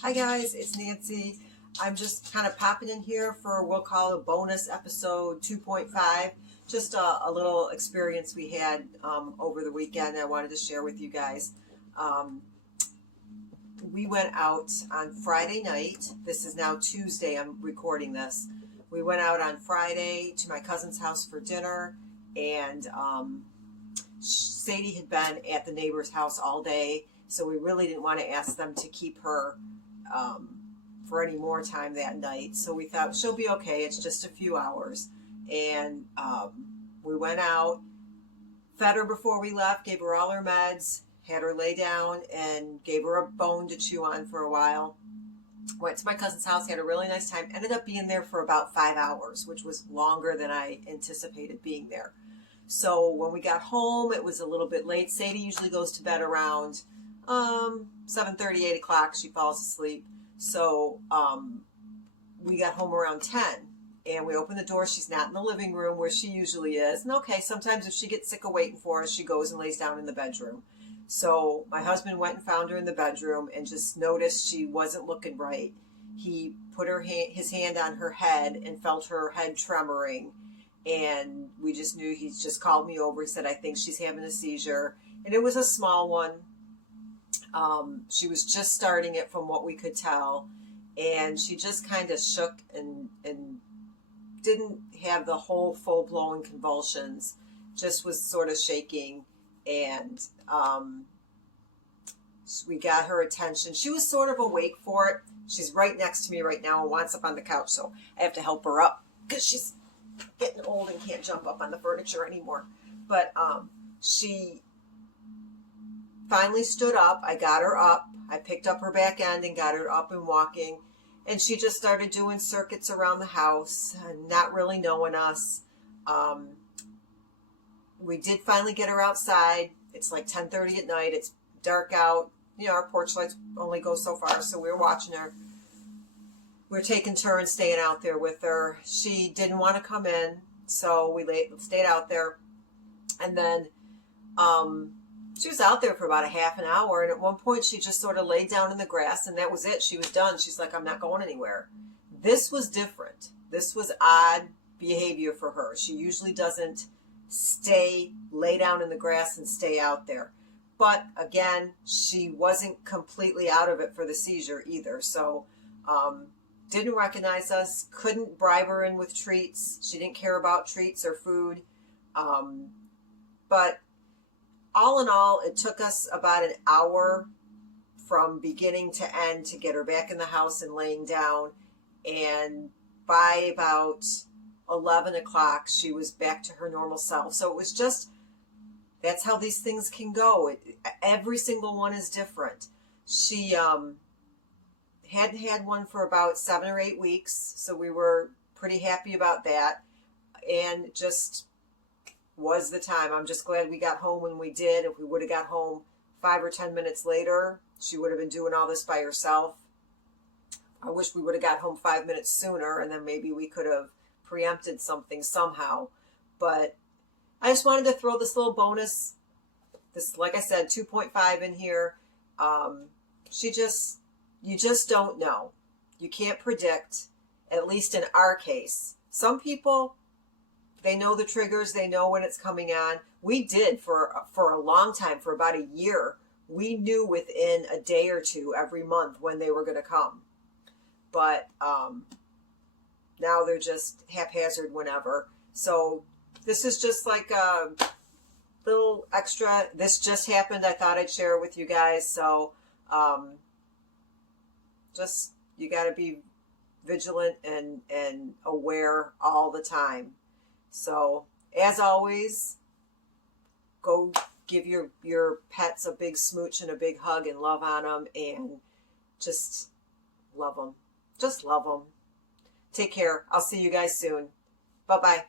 Hi guys, it's Nancy. I'm just kind of popping in here for we'll call a bonus episode 2.5. Just a little experience we had over the weekend I wanted to share with you guys. We went out on Friday night. This is now Tuesday. I'm recording this. We went out on Friday to my cousin's house for dinner, and Sadie had been at the neighbor's house all day, so we really didn't want to ask them to keep her for any more time that night. So we thought she'll be okay. It's just a few hours. And we went out, fed her before we left, gave her all her meds, had her lay down, and gave her a bone to chew on for a while. Went to my cousin's house, had a really nice time. Ended up being there for about 5 hours, which was longer than I anticipated being there. So when we got home, it was a little bit late. Sadie usually goes to bed around 7:30, 8 o'clock. She falls asleep. So we got home around 10, and we opened the door. She's not in the living room where she usually is. And okay, sometimes if she gets sick of waiting for us, she goes and lays down in the bedroom. So my husband went and found her in the bedroom and just noticed she wasn't looking right. He put his hand on her head and felt her head tremoring. And we just knew. He just called me over. He said, I think she's having a seizure. And it was a small one. She was just starting it from what we could tell. And she just kind of shook and didn't have the whole full-blown convulsions. Just was sort of shaking. And we got her attention. She was sort of awake for it. She's right next to me right now and wants up on the couch. So I have to help her up because she's getting old and can't jump up on the furniture anymore. But she finally stood up. I got her up. I picked up her back end and got her up and walking. And she just started doing circuits around the house, not really knowing us. We did finally get her outside. It's like 10:30 at night. It's dark out. You know, our porch lights only go so far, so we were watching her. We were taking turns staying out there with her. She didn't want to come in, so we stayed out there. And then she was out there for about a half an hour, and at one point she just sort of laid down in the grass, and that was it. She was done. She's like, I'm not going anywhere. This was different. This was odd behavior for her. She usually doesn't lay down in the grass and stay out there. But again, she wasn't completely out of it for the seizure either. So didn't recognize us, couldn't bribe her in with treats. She didn't care about treats or food. But all in all, it took us about an hour from beginning to end to get her back in the house and laying down. And by about 11 o'clock, she was back to her normal self. So it was just, that's how these things can go. Every single one is different. She hadn't had one for about 7 or 8 weeks, so we were pretty happy about that. And just was the time. I'm just glad we got home when we did. If we would have got home 5 or 10 minutes later, she would have been doing all this by herself. I wish we would have got home 5 minutes sooner, and then maybe we could have preempted something somehow. But I just wanted to throw this little bonus, this, like I said, 2.5 in here. You just don't know. You can't predict, at least in our case. Some people, they know the triggers, they know when it's coming on. We did for a long time, for about a year. We knew within a day or two every month when they were going to come. But now they're just haphazard whenever. So this is just like a little extra. This just happened. I thought I'd share it with you guys. So just, you got to be vigilant and aware all the time. So as always, go give your pets a big smooch and a big hug and love on them, and just love them. Just love them. Take care. I'll see you guys soon. Bye-bye.